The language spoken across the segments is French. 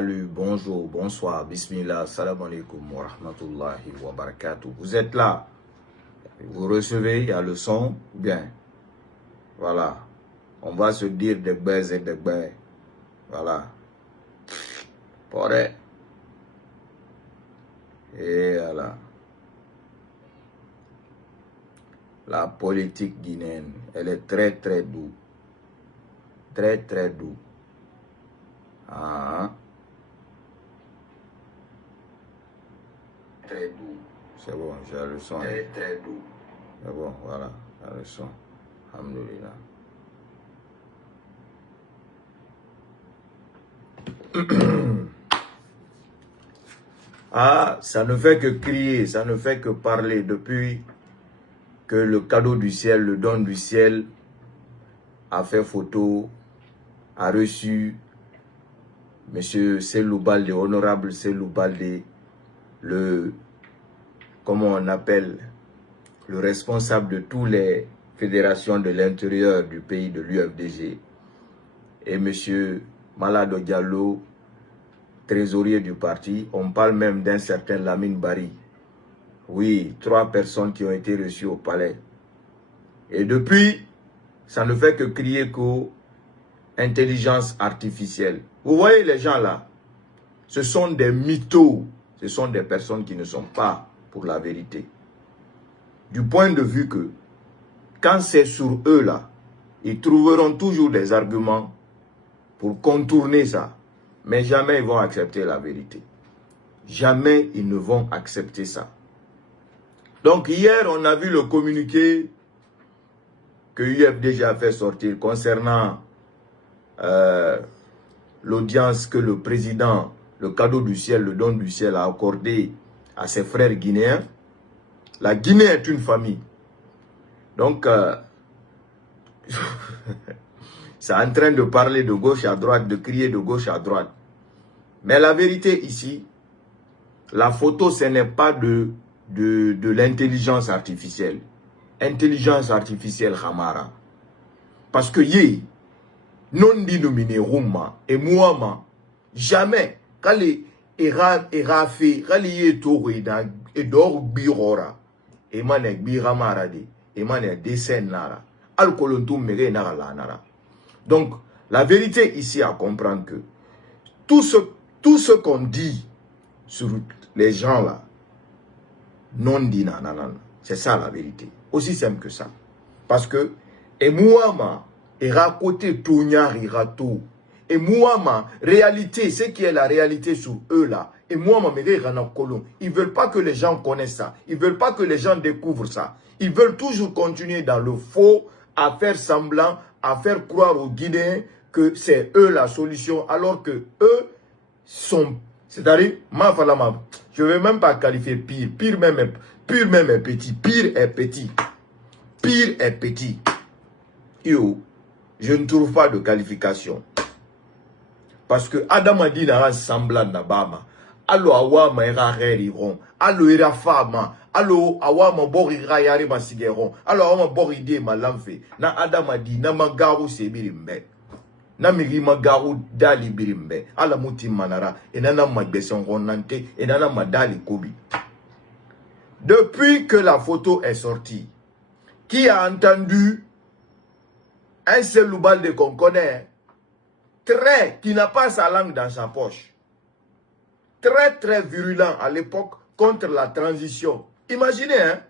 Salut, bonjour, bonsoir, bismillah, salam alaikum wa rahmatullahi wa barakatuh. Vous êtes là, vous recevez, il y a le son, bien. Voilà, on va se dire des baies et des baies. Voilà. Poré. Et voilà. La politique guinéenne, elle est très très douce. Très très douce. Ah. Très doux. C'est bon, j'ai le son. Très très doux. C'est bon, voilà, j'ai le son. Alhamdulillah. Ah, ça ne fait que crier, ça ne fait que parler depuis que le cadeau du ciel, le don du ciel a fait photo, a reçu M. Cellou Baldé, honorable Cellou Baldé, le, comment on appelle, le responsable de toutes les fédérations de l'intérieur du pays de l'UFDG, et M. Malado Diallo, trésorier du parti. On parle même d'un certain Lamine Bari. Oui, 3 personnes qui ont été reçues au palais. Et depuis, ça ne fait que crier qu'intelligence artificielle. Vous voyez les gens là, ce sont des mythos. Ce sont des personnes qui ne sont pas pour la vérité. Du point de vue que, quand c'est sur eux là, ils trouveront toujours des arguments pour contourner ça. Mais jamais ils vont accepter la vérité. Jamais ils ne vont accepter ça. Donc hier, on a vu le communiqué que UFDG a fait sortir concernant l'audience que le président, le cadeau du ciel, le don du ciel a accordé à ses frères guinéens. La Guinée est une famille. Donc, c'est en train de parler de gauche à droite, de crier de gauche à droite. Mais la vérité ici, la photo, ce n'est pas de l'intelligence artificielle. Intelligence artificielle, Hamara. Parce que non dénominé Rouma et Mouama, jamais, quand les Erafe, quand les Toré, et d'or birora, et mané biramara de, et mané dessin nara, alcoolontum mere nara la nara. Donc, la vérité ici à comprendre que tout ce qu'on dit sur les gens là, non dit nanana, c'est ça la vérité. Aussi simple que ça. Parce que, et Mouama, et raconter tout rato. Et Mouama, réalité, ce qui est la réalité sur eux là. Et Mouama, ils ne veulent pas que les gens connaissent ça. Ils ne veulent pas que les gens découvrent ça. Ils veulent toujours continuer dans le faux, à faire semblant, à faire croire aux Guinéens que c'est eux la solution, alors que eux sont, c'est-à-dire, je ne vais même pas qualifier pire. Pire même est petit. Pire est petit. Pire est petit. Yo, je ne trouve pas de qualification. Parce que Adam a dit dans semblant d'Abama. Allo awama era reriron. Allo era fama. Allo awama bori rayari masigeron. Allo awama bori de malamfe. Na Adam a dit na magaru sebirimbe. Na miri magaru dali birimbe. Ala muti manara. Et nana magbeson ronante. Et nana madali kobi. Depuis que la photo est sortie, qui a entendu un Cellou Baldé qu'on connaît, qui n'a pas sa langue dans sa poche, très virulent à l'époque contre la transition. Imaginez, hein,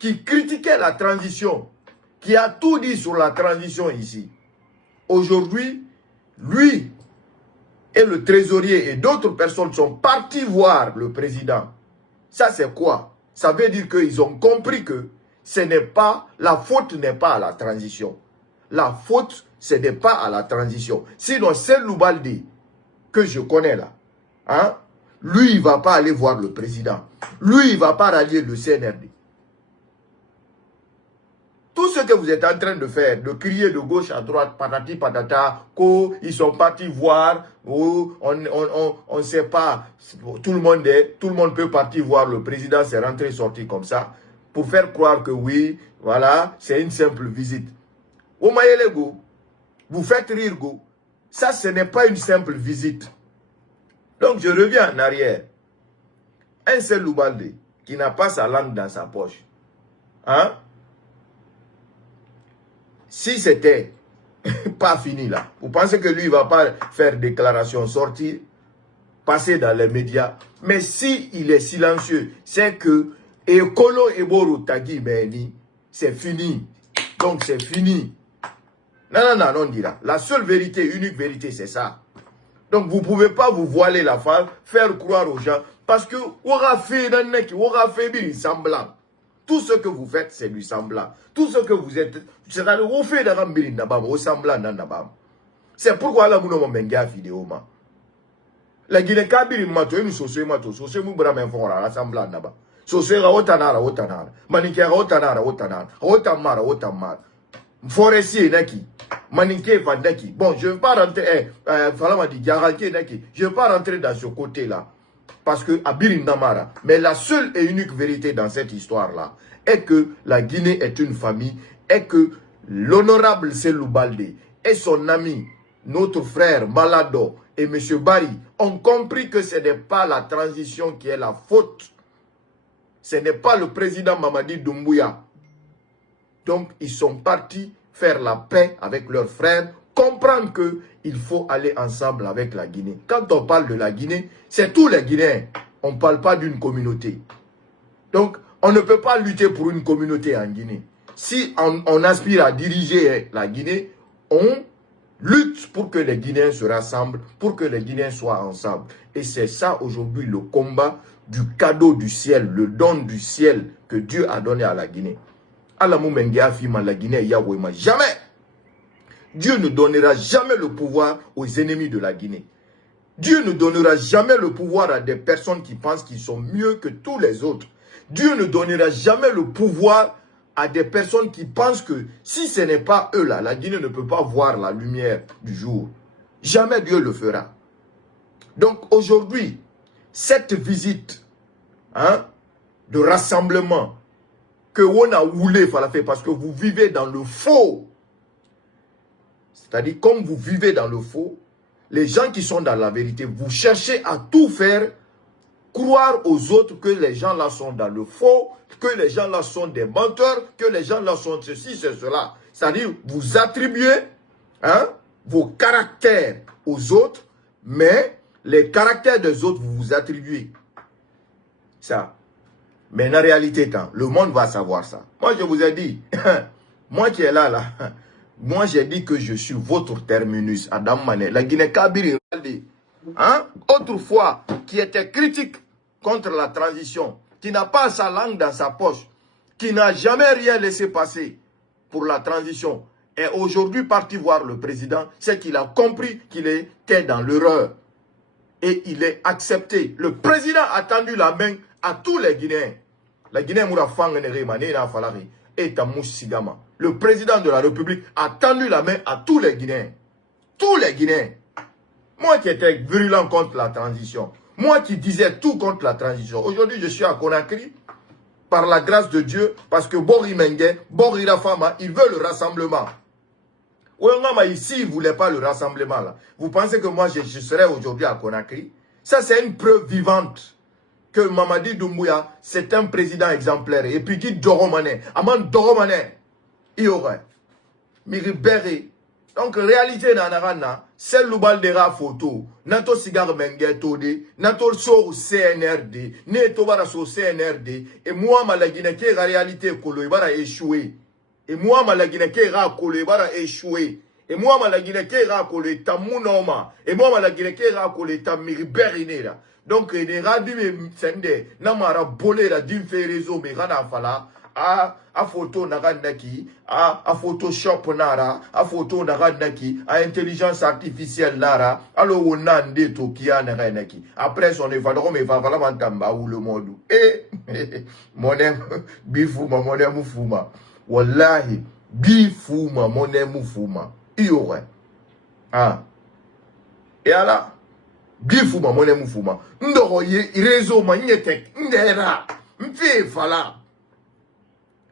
qui critiquait la transition, qui a tout dit sur la transition ici. Aujourd'hui, lui et le trésorier et d'autres personnes sont partis voir le président. Ça c'est quoi? Ça veut dire qu'ils ont compris que ce n'est pas, la faute n'est pas à la transition. La faute, ce n'est pas à la transition. Sinon, Cellou Baldé, que je connais là, hein, lui, il ne va pas aller voir le président. Lui, il ne va pas rallier le CNRD. Tout ce que vous êtes en train de faire, de crier de gauche à droite, patati patata, qu'ils sont partis voir, on ne sait pas, tout le monde peut partir voir le président, c'est rentré sorti comme ça, pour faire croire que oui, voilà, c'est une simple visite. Vous faites rire, go. Ça, ce n'est pas une simple visite. Donc je reviens en arrière. Un seul Loubalde qui n'a pas sa langue dans sa poche. Hein? Si c'était pas fini là, vous pensez que lui il va pas faire déclaration, sortir, passer dans les médias. Mais si il est silencieux, c'est que Ekolo Eboro Tagi Meni, c'est fini. Donc c'est fini. Non, on dira. La seule vérité, unique vérité, c'est ça. Donc vous ne pouvez pas vous voiler la face, faire croire aux gens, parce que semblant. Tout ce que vous faites, c'est du semblant. Tout ce que vous êtes, c'est-à-dire vous faites au semblant. C'est pourquoi la mouno menga vidéo ma. La Guinée kabiri mato, nous soso mato, soso mu bra men fora rassemblant naba. Soso ra otanara. Manike ra otanara. Otamara. Forestier naki. Maninke Vandaki. Bon, je ne vais pas rentrer, je ne vais pas rentrer dans ce côté-là. Parce que Abirin Namara. Mais la seule et unique vérité dans cette histoire-là est que la Guinée est une famille, et que l'honorable Selou Baldé et son ami, notre frère Malado et M. Barry ont compris que ce n'est pas la transition qui est la faute. Ce n'est pas le président Mamadi Doumbouya. Donc, ils sont partis faire la paix avec leurs frères, comprendre qu'il faut aller ensemble avec la Guinée. Quand on parle de la Guinée, c'est tous les Guinéens. On ne parle pas d'une communauté. Donc, on ne peut pas lutter pour une communauté en Guinée. Si on aspire à diriger la Guinée, on lutte pour que les Guinéens se rassemblent, pour que les Guinéens soient ensemble. Et c'est ça aujourd'hui le combat du cadeau du ciel, le don du ciel que Dieu a donné à la Guinée. La Guinée, jamais. Dieu ne donnera jamais le pouvoir aux ennemis de la Guinée. Dieu ne donnera jamais le pouvoir à des personnes qui pensent qu'ils sont mieux que tous les autres. Dieu ne donnera jamais le pouvoir à des personnes qui pensent que si ce n'est pas eux là, la Guinée ne peut pas voir la lumière du jour. Jamais Dieu le fera. Donc aujourd'hui, cette visite de rassemblement que on a voulu faire parce que vous vivez dans le faux. C'est-à-dire, comme vous vivez dans le faux, les gens qui sont dans la vérité, vous cherchez à tout faire, croire aux autres que les gens là sont dans le faux, que les gens là sont des menteurs, que les gens là sont ceci, c'est cela. C'est-à-dire, vous attribuez vos caractères aux autres, mais les caractères des autres, vous vous attribuez. Ça. Mais en réalité, le monde va savoir ça. Moi, je vous ai dit, moi qui est là, moi j'ai dit que je suis votre terminus, Adam Mané. La Guinée-Kabiri, autrefois, qui était critique contre la transition, qui n'a pas sa langue dans sa poche, qui n'a jamais rien laissé passer pour la transition, est aujourd'hui parti voir le président, c'est qu'il a compris qu'il était dans l'erreur. Et il est accepté. Le président a tendu la main à tous les Guinéens. La Guinée le président de la République a tendu la main à tous les Guinéens. Tous les Guinéens. Moi qui étais virulent contre la transition. Moi qui disais tout contre la transition. Aujourd'hui, je suis à Conakry. Par la grâce de Dieu. Parce que Bori Mengue, Bori Rafama, ils veulent le rassemblement. Ici, ils ne voulaient pas le rassemblement. Là. Vous pensez que moi, je serais aujourd'hui à Conakry? Ça, c'est une preuve vivante que Mamadi Doumbouya, c'est un président exemplaire. Et puis, dit Doromane, Aman Doromane, il y aurait. Miriberi. Donc, réalité, nanarana, c'est l'oubaldera photo. Nato cigare mengue tode, nato so CNRD, neto bara so CNRD, et moi, malagine, qui la réalité, kolo, il va échouer. Et moi, malagine, qui ra kolo, il va échouer. Et moi, malagine, qui ra kolo, tamunoma. Et moi, malagine, qui ra kolo, tamiriberi nera. Donc, il y a des sende, namara bolé la d'une fait réseau, mais rana fala, a photo naranaki, a Photoshop nara, a photo naranaki, a intelligence artificielle nara, alors on a des tokia naranaki. Après, son évadron, mais va voilà mantamba ou le monde. Eh, monem, bifouma, monem fouma. Wallahi, bifouma, monem fouma. Il y aurait. Et alors, Bifuma mone mufuma. Ndoro ye réseau ma nyete ndera. Mfi fala.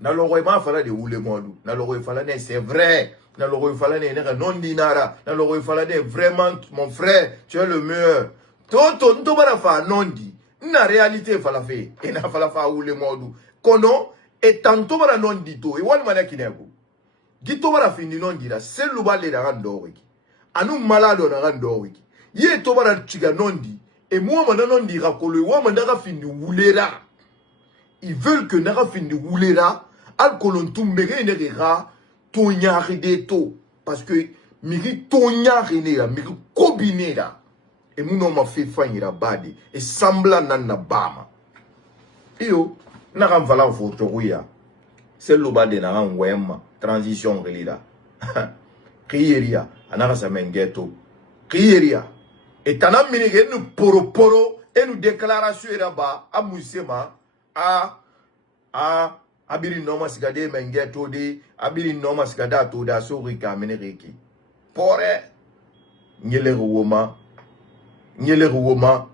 Na loro ma fala de oule modu. Na loro fala ne c'est vrai. Na loro fala ne non dinara. Na loro fala ne vraiment mon frère, tu es le meilleur. Toto ntobara fa nondi. Na réalité falafe. Et na falafa ou le modu. Kono et tanto bara nondi to. E wan mana kinego. Gito bara findi nondi la. Selu bale da rando wiki. Anu malado na rando wiki. Ye to bara chiga nondi. Et moi mana nondi rakolo. Wa mandaka findi wulera. Ils veulent que nara findi wulera. Al kolontu mere nerera. Tonya rideto. Parce que miri tonya renera. Miri kobinera. Et mon ma fait faillira badi et semblant nan na bama. Iyo na ram vala photo rouya. C'est le bade na ram wema transition relila. Krieria anara sa mengeto. Krieria et tanam minige nous poro et nous déclaration là-bas à Moussema a abiri noma sigade mengeto de abiri noma sigada to da so rika menereki. Pore nyele ruoma Nyele ruoma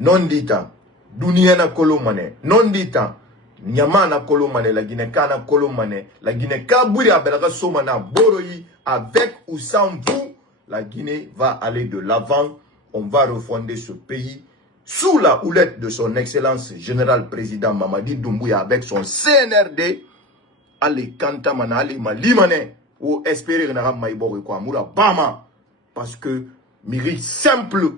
non dita dunia na kolomane non dita nyama na kolomane la Guinée kana kolomane la Guinée kaburi abelaka somana boroyi avec ou sans vous la Guinée va aller de l'avant. On va refonder ce pays sous la houlette de son excellence général président Mamadi Doumbouya avec son CNRD. Allez kanta mana allez malimane ou espérer na ram maibori kwa mura bama parce que miri simple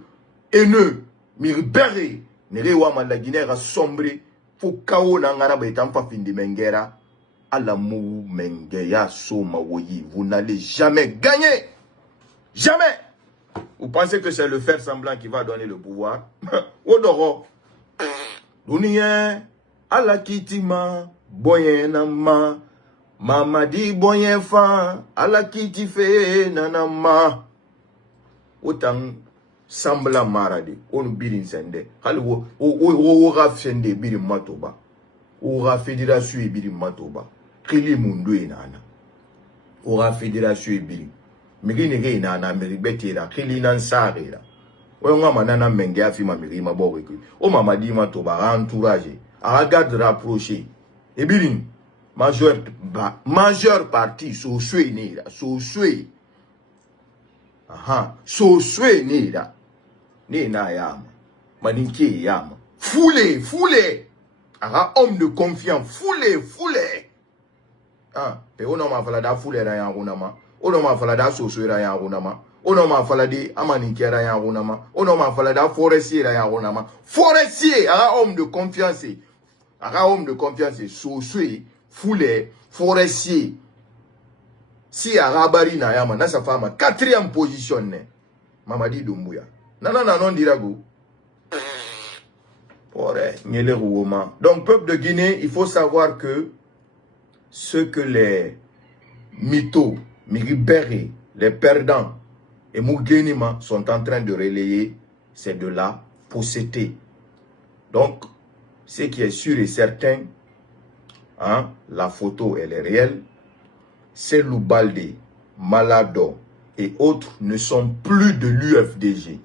haineux, miribere, nere wama la Guinée a sombré, fukao na ngarabe etamfa findi mengera, alamou mengeya soma woyi, vous n'allez jamais gagner. Jamais. Vous pensez que c'est le faire semblant qui va donner le pouvoir? Odoro. Dunia, ala kitima, boyen nama, mamadi boyen fa, ala kiti fe nanama. Autant semblant marade on birin sende hali wo rafende birin matoba o ra fédération birin matoba kili mundu inana o ra fédération birin migine ge inana meribetira kili nan sarira o ngama nana menge afima mirima boweki o mamadi matoba entourage a garde rapproché e birin majeure partie so soué nira so soué so soué nira ni na yama maninki yama foulé ara homme de confiance foulé pe ono ma fala da foulé ra ya gunama ono ma fala da soso ra ya gunama ono ma fala di amaninki ra ya gunama ono ma fala da forestier ra ya gunama forestier ara homme de confiance soso foulé forestier si arabari na yama na sa fama 4e position ne Mamadi Doumbouya. Non dirago. Donc, peuple de Guinée, il faut savoir que ce que les mythos, miribérés, les perdants et Mouguenima sont en train de relayer, c'est de la fausseté. Donc, ce qui est sûr et certain, la photo, elle est réelle. C'est Loubalde, Malado et autres ne sont plus de l'UFDG.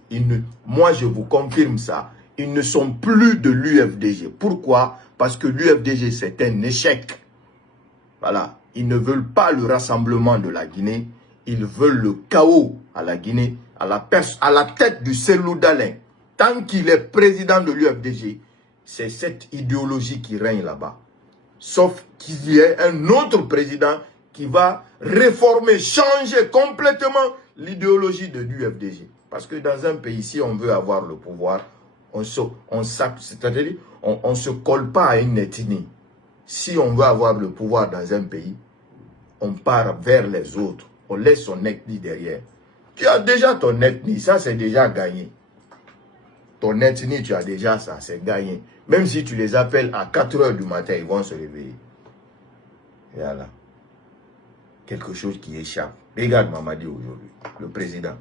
Moi, je vous confirme ça. Ils ne sont plus de l'UFDG. Pourquoi? Parce que l'UFDG, c'est un échec. Voilà. Ils ne veulent pas le rassemblement de la Guinée. Ils veulent le chaos à la Guinée, à la tête du Cellou Dalein. Tant qu'il est président de l'UFDG, c'est cette idéologie qui règne là-bas. Sauf qu'il y ait un autre président qui va réformer, changer complètement l'idéologie de l'UFDG. Parce que dans un pays, si on veut avoir le pouvoir, on se colle pas à une ethnie. Si on veut avoir le pouvoir dans un pays, on part vers les autres. On laisse son ethnie derrière. Tu as déjà ton ethnie, ça c'est déjà gagné. Ton ethnie, tu as déjà ça, c'est gagné. Même si tu les appelles à 4 h du matin, ils vont se réveiller. Et voilà. Quelque chose qui échappe. Regarde Mamadi aujourd'hui, le président.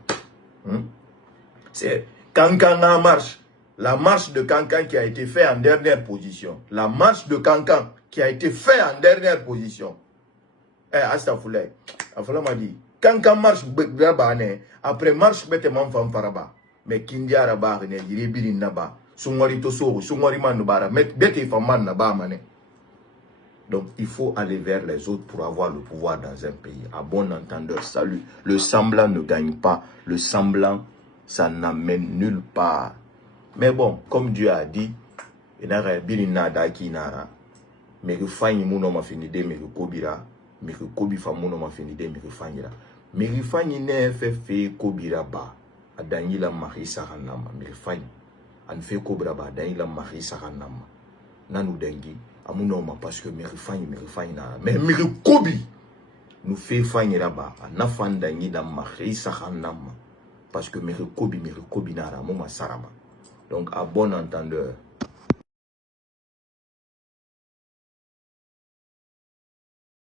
C'est Kankan en marche. La marche de Kankan qui a été faite en dernière position. La marche de Kankan qui a été faite en dernière position. Astafoulay. Afoula m'a dit, Kankan marche, après marche, bête m'enfant faraba. Mais Kindia Raba, René, Naba, Sungwari Tosoro, Sungwari Manubara, bête Faman Naba Mané. Donc, il faut aller vers les autres pour avoir le pouvoir dans un pays. À bon entendeur, salut. Le semblant ne gagne pas. Le semblant, ça n'amène nulle part. Mais bon, comme Dieu a dit, il n'a rien bien nada qui nara. Mais que fanyi mouno ma fini de mais que kobira, mais que kobi fa mouno ma fini de mais que fanyira. Mais que fanyi ne fait kobira ba. Adani la mari saranama, mais que fanyi. An fait kobira ba adani la mari saranama. Nanu dengi, amuno ma parce que mais que fanyi nara. Mais que kobi nous fait fanyira ba. Anafan dani la mari saranama. Parce que mais que kobi nara, mouma sarama. Donc à bon entendeur.